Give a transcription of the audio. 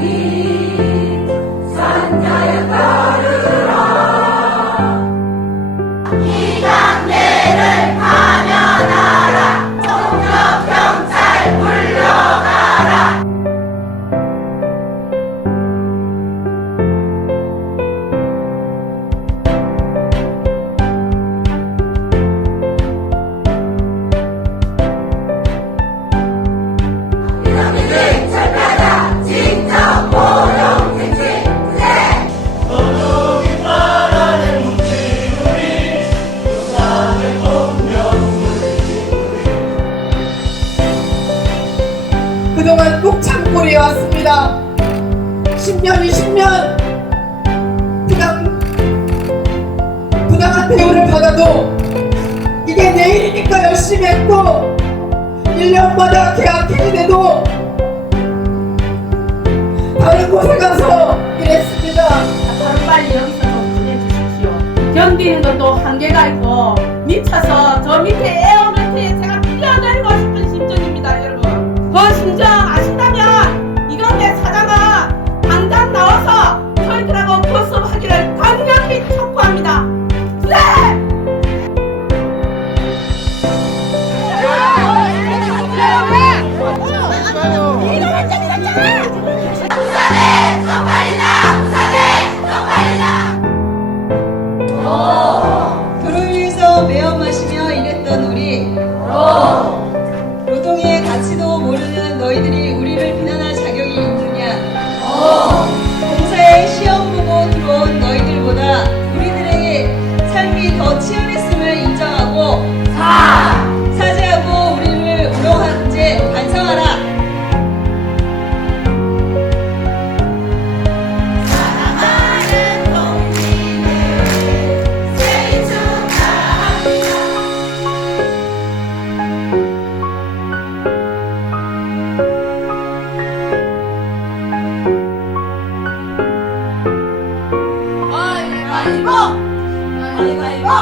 Amen. 그동안 꼭 참고 해 왔습니다. 10년, 20년 그냥 부당한 대우를 받아도 이게 내일이니까 열심히 했고 1년마다 계약 해지돼도 다른 곳에 가서 일했습니다. 하루 빨리 여기서 좀 보내주십시오. 견디는 것도 한계가 있고 미쳐서 그를 위해서 매어 마시며 일했던 우리 Maliwanag mo! Maliwanag mo!